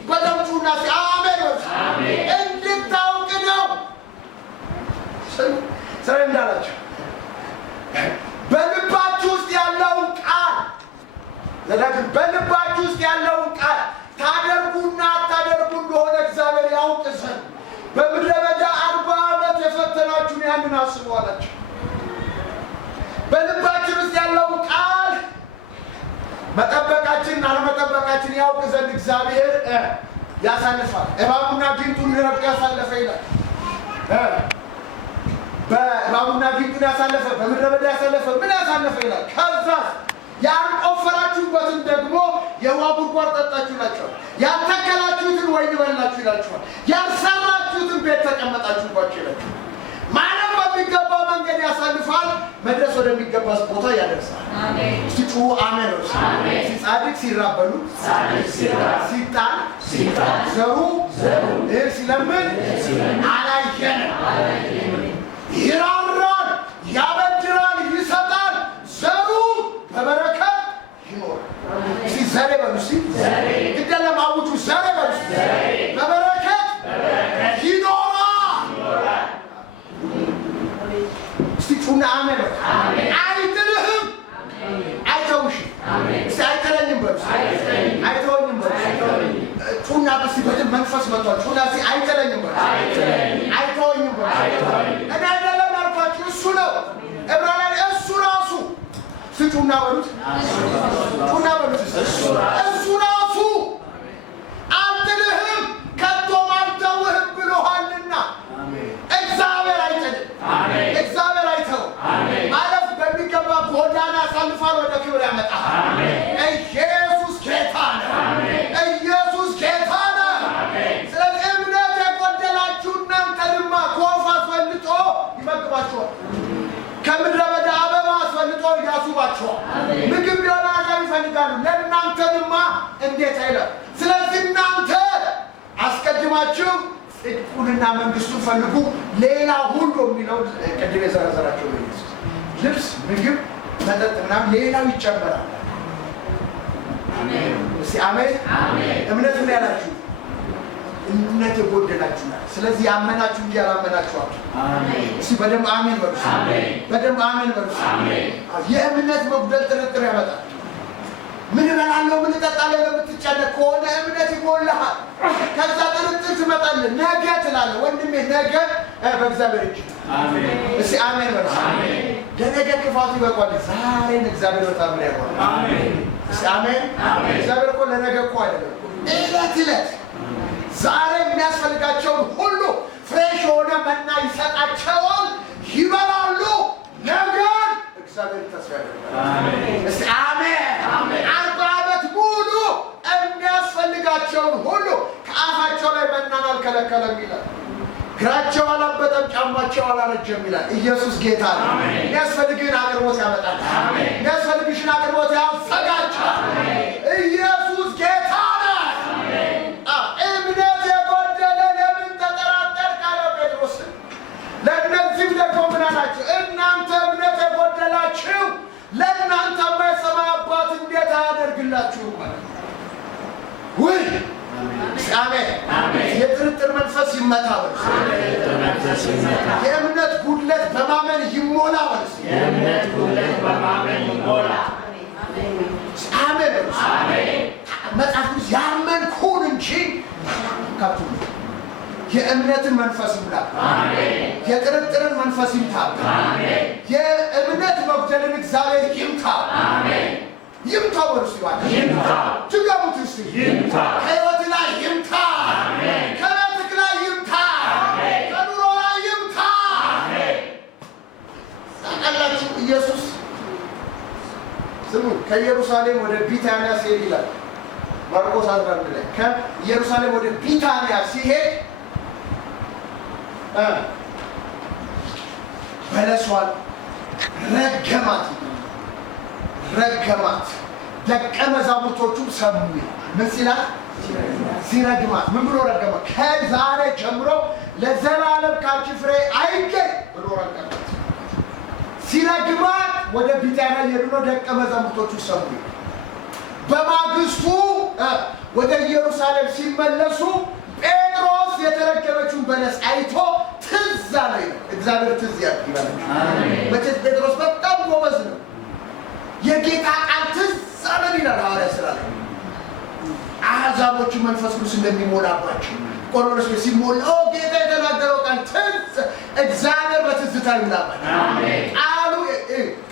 በደንብ ጩና እስቲ አሜን። እንድታውቅ ነው። ስለ እንዳላችሁ በልባችሁ ውስጥ ያለውን ቃል በልባችሁ ውስጥ ያለውን ቃል ታደርጉና አታደርጉ እንደሆነ እግዚአብሔር ያውቅ ዘንድ በምድረ በዳ 40 ዓመት የፈተናችሁን ያንን አስቡ አላቸው። በልባችን ውስጥ ያለውን ቃል መጠበቃችን አለመጠበቃችን ያውቅ ዘንድ እግዚአብሔር ያሳልፋል። እባቡና ጊንጡን ረግጦ ያሳለፈ ይላል። በእባቡና ጊንጡን ያሳለፈ፣ በምድረ በዳ ያሳለፈ፣ ምን ያሳለፈ ይላል። ከዛስ ያልቆፈራችሁበትን ደግሞ የውሃ ጉድጓድ ጠጣችሁ ይላችኋል። ያልተከላችሁትን ወይን በላችሁ ይላችኋል። ያልሰራችሁትን ቤት ተቀመጣችሁባችሁ ይላችኋል። ማለም በሚገባ መንገድ ያሳልፋል፣ መድረስ ወደሚገባ ቦታ ያደርሳል። እስቲ ጩሁ አሜን። ጻድቅ ሲራበሉ ሲጣል ዘሩ ሲለምን አላየንም። ይራራል፣ ያበድራል፣ ይሰጣል፣ ዘሩ በበረከት ይኖራል። እስቲ ዘሬ በሉ። እስቲ ግደለም አውጁ። ዘሬ በሉ። በበረከት ይኖራል። እስቲ ጩና አሜን። አይጥልህም፣ አይተውሽም። እስቲ አይጥለኝም በሉ። አይተወኝም በሉ። ጩና በሲ በደንብ መንፈስ መጥቷል። ጩና እስቲ አይጥለኝም በሉ። አይተወኝም በሉ። እኔ አይደለም ያልኳችሁ እሱ ነው። ዕብራውያን እሱ ራሱ ጩና በሉት። ጩና በሉት። እሱ ራሱ አልጥልህም ከቶም አልተውህም ብሎሃልና እግዚአብሔር አይጥልም። እግዚአብሔር አይተውም። ማለፍ በሚገባ ጎዳና ያሳልፋል፣ ወደ ክብር ያመጣል። ኢየሱስ ጌታ ነው። ኢየሱስ ጌታ ነው። ስለዚህ እምነት የጎደላችሁ እናንተንማ ከወፍ አስፈልጦ ይመግባችኋል። ከምድረ በዳ አበባ አስፈልጦ ያስውባችኋል። ምግብ ቢሆን አሕዛብ ይፈልጋሉ፣ ለእናንተንማ እንዴት አይለም። ስለዚህ እናንተ አስቀድማችሁ ጽድቁንና መንግስቱን ፈልጉ፣ ሌላ ሁሉ የሚለው ቅድም የዘረዘራቸው ኢየሱስ ልብስ፣ ምግብ፣ መጠጥ ምናምን ሌላው ይጨመራል። እስቲ አሜን። እምነት ምን ያላችሁ እምነት የጎደላችሁ ናችሁ። ስለዚህ ያመናችሁ እንጂ ያላመናችሁ አሉ። አሜን። እሺ በደንብ አሜን በሉ። አሜን። በደንብ አሜን በሉ። አሜን። የእምነት መጉደል ጥርጥር ያመጣል። ምን እበላለሁ ምን እጠጣለሁ ለምትጨነቅ ከሆነ እምነት ይጎልሃል። ከዛ ጥርጥር ትመጣለህ። ነገ ትላለህ ወንድሜ፣ ነገ በእግዚአብሔር እጅ። አሜን። እሺ አሜን በሉ። አሜን። ለነገ ክፋቱ ይበቃል። ዛሬን እግዚአብሔር በጣም ያቆማል። አሜን። እሺ አሜን። አሜን። እግዚአብሔር እኮ ለነገ እኮ አይደለም፣ ዕለት ዕለት ዛሬ የሚያስፈልጋቸውን ሁሉ ፍሬሽ የሆነ መና ይሰጣቸዋል። ይበላሉ። ነገን እግዚአብሔር ተስፋ ያደርጋል። አሜን። እስቲ አሜን። 40 ዓመት ሙሉ የሚያስፈልጋቸውን ሁሉ ከአፋቸው ላይ መናን አልከለከለም ይላል። እግራቸው አላበጠም፣ ጫማቸው አላረጀም ይላል። ኢየሱስ ጌታ ነው። የሚያስፈልግህን አቅርቦት ያመጣል። የሚያስፈልግሽን አቅርቦት ያዘጋጃል። ኢየሱስ ጌታ ነው። እምነት የጎደለ ለምን ተጠራጠር ካለው ጴጥሮስ፣ ለእነዚህም ደግሞ ምን አላቸው? እናንተ እምነት የጎደላችሁ ለእናንተ የማይሰማ አባት እንዴት አያደርግላችሁ? ውይ አሜን። የጥርጥር መንፈስ ይመታ። የእምነት ጉድለት በማመን ይሞላ። የእምነት ጉድለት በማመን ይሞላ። አሜን። መጽሐፍ ቅዱስ ያመንኩን እንጂ ካቱ የእምነትን መንፈስ ይሙላ። የጥርጥርን መንፈስ ይምታ። የእምነት መጉደልን እግዚአብሔር ይምታ። ይምታ ወርስ ይዋል ይምታ። ትገቡት እስቲ ይምታ። ከሕይወት ላይ ይምታ። ከቤትህ ላይ ይምታ። ከኑሮ ላይ ይምታ። ታውቃላችሁ ኢየሱስ ስሙ ከኢየሩሳሌም ወደ ቢታንያ ሲሄድ ይላል ማርቆስ 11 ላይ ከኢየሩሳሌም ወደ ቢታንያ ሲሄድ በለሷን ረገማት። ደቀ መዛሙርቶቹ ሰሙ። ምን ሲላት? ሲረግማት። ምን ብሎ ረገማት? ከዛሬ ጀምሮ ለዘላለም ካንቺ ፍሬ አይገኝ ብሎ ረገማት። ሲረግማት ወደ ቢታንያ የሄዱ ደቀ መዛሙርቶቹ ሰሙ። በማግስቱ ወደ ኢየሩሳሌም ሲመለሱ ጴጥሮስ የተረገመችውን በለስ አይቶ ትዝ አለኝ። እግዚአብሔር ትዝ ያድርጋል። አሜን። መቼስ ጴጥሮስ በጣም ጎበዝ ነው። የጌታ ቃል ትዝ አለን ይላል ሐዋርያ ሥራ ላይ። አሕዛቦቹ መንፈስ ቅዱስ እንደሚሞላባቸው ቆሮንቶስ ሲሞላ ጌታ የተናገረው ቃል ትዝ እግዚአብሔር በትዝታ ይሙላባቸው። አሜን።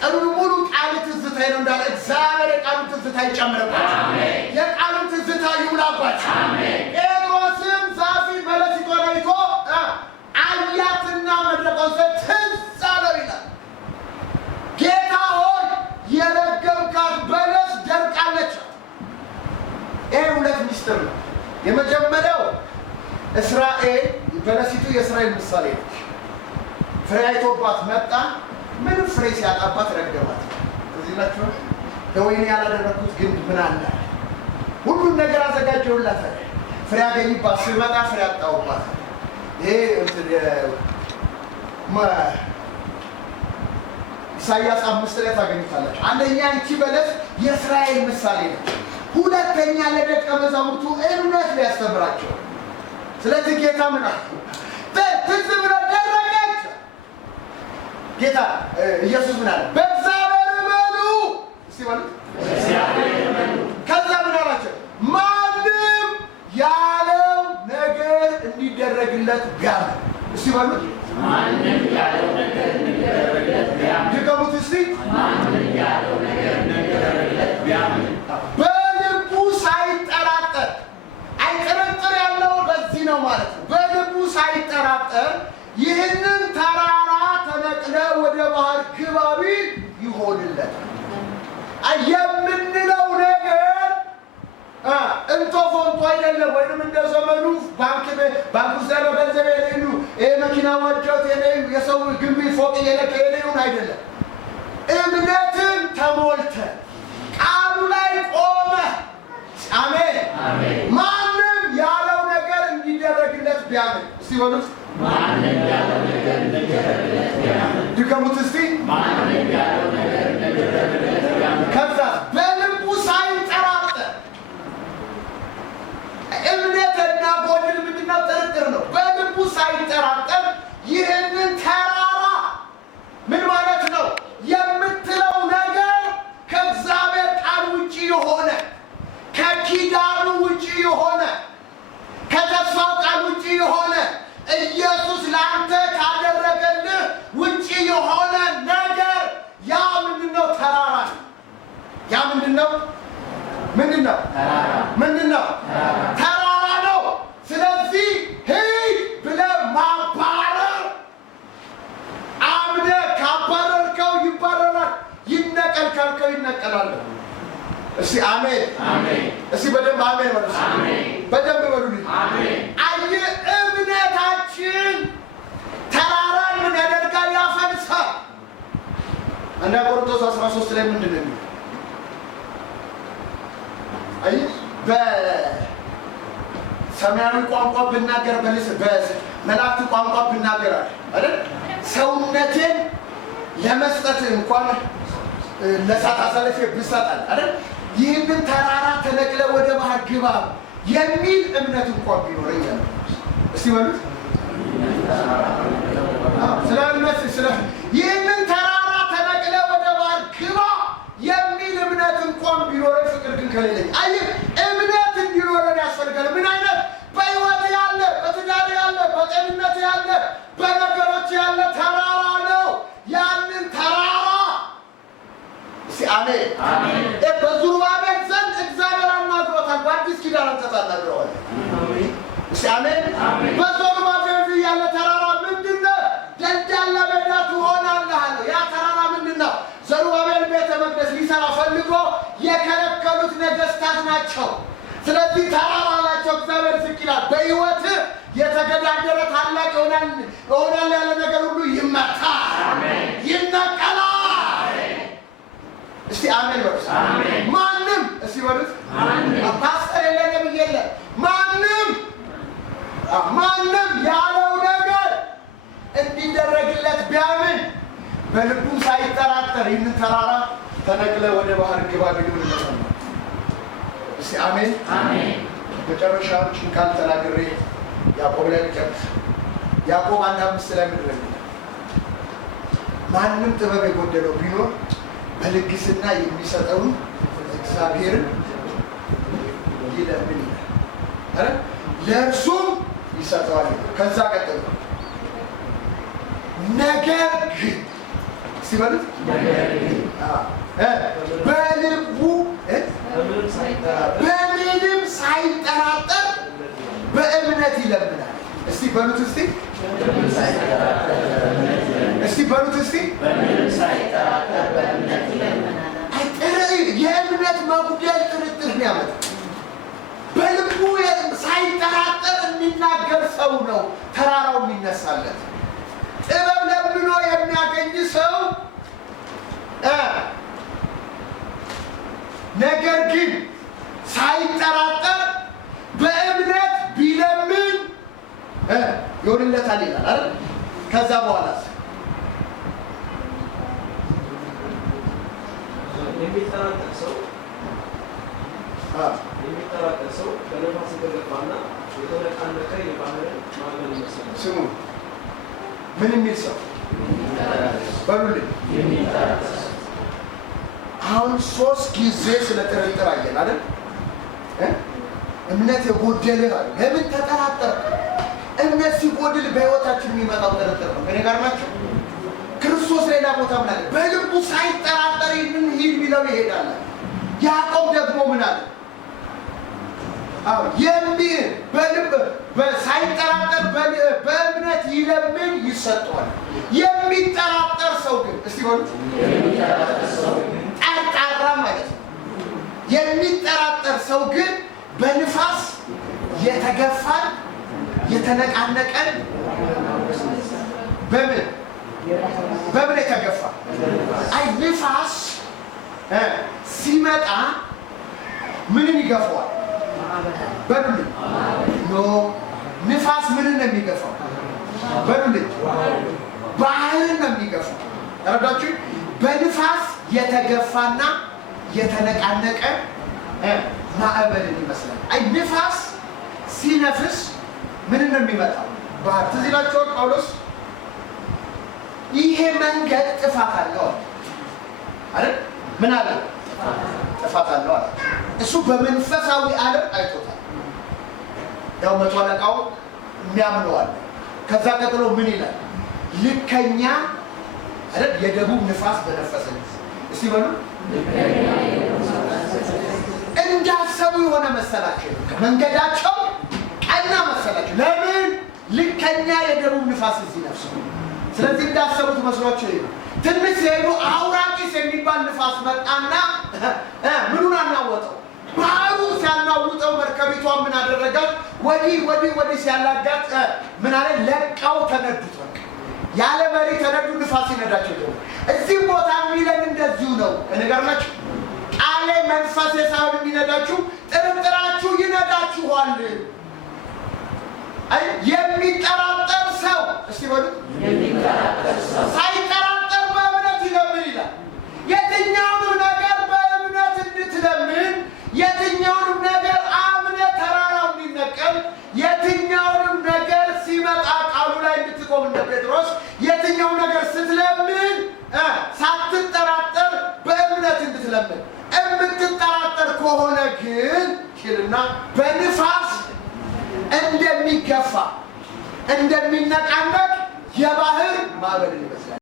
ቀኑን ሙሉ ቃል ትዝታ ነው እንዳለ እግዚአብሔር የቃሉን ትዝታ ይጨምርባቸው። አሜን። የቃሉን ትዝታ ይሙላባቸው። አሜን። ጴጥሮስም ዛፊ በለሲቷን አይቶ አያትና መድረቋን ትዝ አለው ይላል። ጌታ ሆይ የረገምካት በለስ ደርቃለች። ይህ ሁለት ሚስጥር ነው። የመጀመሪያው እስራኤል በለሲቱ የእስራኤል ምሳሌ ነች። ፍሬ አይቶባት መጣ። ምንም ፍሬ ሲያጣባት ረገማት። እዚህ ናቸው ለወይኔ ያላደረኩት ግንድ ምን አለ? ሁሉን ነገር አዘጋጀሁላት። ፍሬ አገኝባት ስመጣ ፍሬ አጣሁባት። ይሄ ኢሳይያስ 5 ላይ ታገኙታላችሁ። አንደኛ እንቺ በለስ የእስራኤል ምሳሌ ነች። ሁለተኛ ለደቀ መዛሙርቱ እምነት ሊያስተምራቸው። ስለዚህ ጌታ ምን አለ? ትዝ ብሎ ደረቀች። ጌታ ኢየሱስ ምን አለ? በእግዚአብሔር እመኑ። እስቲ በሉት በእግዚአብሔር እመኑ። ከዛ ምን አላቸው? ማንም ያለው ነገር እንዲደረግለት ቢያምን። እስቲ በሉት ማንም ያለው ነገር እንዲደረግለት ቢያምን። ድገሙት እስቲ ማንም ያለው ነገር እንዲደረግለት ቢያምን። በልቡ ሳይጠራጠር። አይጠረጥር ያለው በዚህ ነው ማለት ነው። በልቡ ሳይጠራጠር ይህንን ተራራ ተነቅለ ወደ ባህር ግባ ቢል ይሆንለታል። የምንለው ነገር እንቶ ፎንቶ አይደለም። ወይንም እንደ ዘመኑ ባንክ ውስጥ ያለው ገንዘብ የሌሉ መኪና ዋጃት የሌሉ የሰው ግንቢ ፎቅ የሌሉን አይደለም። እምነትን ተሞልተ ቃሉ ላይ ቆመ። አሜን። ማንም ያለው ነገር እንዲደረግለት ቢያምን። እስቲ በሉት ማንም ያለው ነገር እንዲደረግለት ቢያምን። ድገሙት እስቲ ማንም ያለው ነገር እንዲደረግለት ቢያምን። ከዛ በልቡ ሳይጠራጠር። እምነትና ጎድል ምንድን የሆነ ከኪዳኑ ውጪ የሆነ ከተስፋው ቃል ውጪ የሆነ ኢየሱስ ለአንተ ካደረገልህ ውጪ የሆነ ነገር ያ ምንድነው? ተራራ። ያ ምንድነው? ምንድነው? ተራራ ነው። ስለዚህ ሂድ ብለህ ማባረር፣ አምነህ ካባረርከው ይባረራል፣ ይነቀል ካልከው ይነቀላል። እስቲ አሜን። እስቲ በደንብ አሜን በሉ። በደንብ በሉልኝ። አየህ፣ እምነታችን ተራራን ምን ያደርጋል? ያፈልሳል። አንደኛ ቆሮንቶስ 13 ላይ ምንድን ነው የሚለው? አየህ፣ በሰማያዊ ቋንቋ ብናገር በመላእክት ቋንቋ ብናገር አይደል ሰውነቴን ለመስጠት እንኳን ለሳት አሳልፌ ብሰጣል አይደል ይህንን ተራራ ተነቅለ ወደ ባህር ግባ የሚል እምነት እንኳን ቢኖረኝ ያለ እስቲ በሉት። ይህንን ተራራ ተነቅለ ወደ ባህር ግባ የሚል እምነት እንኳን ቢኖረኝ፣ ፍቅር ግን ከሌለኝ። አየህ፣ እምነት እንዲኖረን ያስፈልጋል። ምን አይነት? በሕይወት ያለ፣ በትዳር ያለ፣ በጤንነት ያለ፣ በነገሮች ያለ ተራራ ነው። ያንን ተራራ እስቲ አሜን። በዙሩባቤል ዘንድ እግዚአብሔር አናግሮታል። በአዲስ ኪዳን ተናግረዋል። እስቲ አሜን። በዙሩባቤል ያለ ተራራ ምንድነው? ደልዳላ ሜዳ ትሆናለህ አለው። ያ ተራራ ምንድነው? ዘሩባቤል ቤተ መቅደስ ሊሰራ ፈልጎ የከለከሉት ነገስታት ናቸው። ስለዚህ ተራራ ናቸው። እግዚአብሔር ዝቅ ይላል። በሕይወት የተገዳደረ ታላቅ ይሆናል ያለ ነገር ሁሉ ይመታል፣ ይነቀላል። እስቲ አሜን በሉ። ማንም እስቲ በሉት። ፓስተር የለ፣ ነብይ የለ፣ ማንም ያለው ነገር እንዲደረግለት ቢያምን በልቡ ሳይጠራጠር ይህንን ተራራ ተነቅለ ወደ ባህር ግባ ቢሉለት ነው። እስቲ አሜን። መጨረሻዎችን ቃል ተናግሬ ያዕቆብ ላይ ልጨርስ። ያዕቆብ 1:5 ላይ ምንድን ነው? ማንም ጥበብ የጎደለው ቢኖር በልግስና የሚሰጠውን እግዚአብሔርን ይለምን ይላል። ለእርሱም ይሰጠዋል። ከዛ ቀጥሎ ነገር ግን ሲበሉት በልቡ በምንም ሳይጠራጠር በእምነት ይለምናል። እስቲ በሉት። እስቲ በሉት። እስቲ የእምነት መጉደል ጥርጥር ነው ያመጣው። በልቡ ሳይጠራጠር የሚናገር ሰው ነው ተራራው የሚነሳለት። ጥበብ ለምኖ የሚያገኝ ሰው ነገር ግን ሳይጠራጠር በእምነት ቢለምን ይሆንለታል ይላል አይደል? ከዛ በኋላ የሚጠራጠር ሰው በነፋስ የተገፋና የተነቃነቀ የባህርን ማዕበል ይመስላል። ስሙ፣ ምን የሚል ሰው በሉልኝ። አሁን 3 ጊዜ ስለ ጥርጥር አየን አይደል? እምነት የጎደልህ አለ። ለምን ተጠራጠር? እምነት ሲጎድል በሕይወታችን የሚመጣው ጥርጥር ነው። ከኔ ጋር ናቸው። ክርስቶስ ሌላ ቦታ ምን አለ? በልቡ ሳይጠራጠር ይህንን ሂድ ቢለው ይሄዳል። ያዕቆብ ደግሞ ምን አለ? ሳይጠራጠር በእምነት ይለምን ይሰጠዋል። የሚጠራጠር ሰው ግን እስቲ በሉት፣ ጠርጣራ ማለት ነው። የሚጠራጠር ሰው ግን በንፋስ የተገፋን የተነቃነቀን በምን የተገፋ? አይ ንፋስ ሲመጣ ምንን ይገፋዋል? በሉልኝ። ኖ ንፋስ ምንን ነው የሚገፋው? በሉልኝ። ባህርን ነው የሚገፋው። ተረዳችሁ? በንፋስ የተገፋና የተነቃነቀ ማዕበልን ይመስላል። አይ ንፋስ ሲነፍስ ምንን ነው የሚመጣው? ባህር። ትዝ ይላችኋል ጳውሎስ ይሄ መንገድ ጥፋት አለው አይደል? ምን አለ? ጥፋት አለው አለ። እሱ በመንፈሳዊ ዓለም አይቶታል። ያው መቶ አለቃው የሚያምነው አለ። ከዛ ቀጥሎ ምን ይላል? ልከኛ አይደል የደቡብ ንፋስ በነፈሰ እስቲ በሉ እንዳሰቡ የሆነ መሰላቸው። መንገዳቸው ቀና መሰላቸው። ለምን? ልከኛ የደቡብ ንፋስ እዚህ ነፍሱ። ስለዚህ እንዳሰቡት መስሏቸው ይሄ ትንሽ ሲሄዱ አውራቂስ የሚባል ንፋስ መጣና ምኑን አናወጠው? ባህሩ ሲያናውጠው መርከቢቷ ምን አደረጋት? ወዲህ ሲያላጋጥ ምን አለ? ለቃው ተነዱት። ያለ መሪ ተነዱ። ንፋስ ይነዳቸው ጀመረ። እዚህ ቦታ የሚለን እንደዚሁ ነው። ከነገርናችሁ ቃሌ መንፈስ የሳይሆን የሚነዳችሁ ጥርጥራችሁ ይነዳችኋል። አይ የሚጠራጠር ሰው እስቲ በሉ ሳይጠራጠር በእምነት ይለምን ይላል። የትኛውንም ነገር በእምነት እንድትለምን፣ የትኛውንም ነገር አምነህ ተራራው እንዲነቀል፣ የትኛውንም ነገር ሲመጣ ቃሉ ላይ እንድትቆም እንደ ጴጥሮስ የትኛው ነገር ስትለምን ሳትጠራጠር በእምነት እንድትለምን። የምትጠራጠር ከሆነ ግን ይልና በንፋስ እንደሚገፋ እንደሚነቃነቅ የባህር ማዕበል ይመስላል።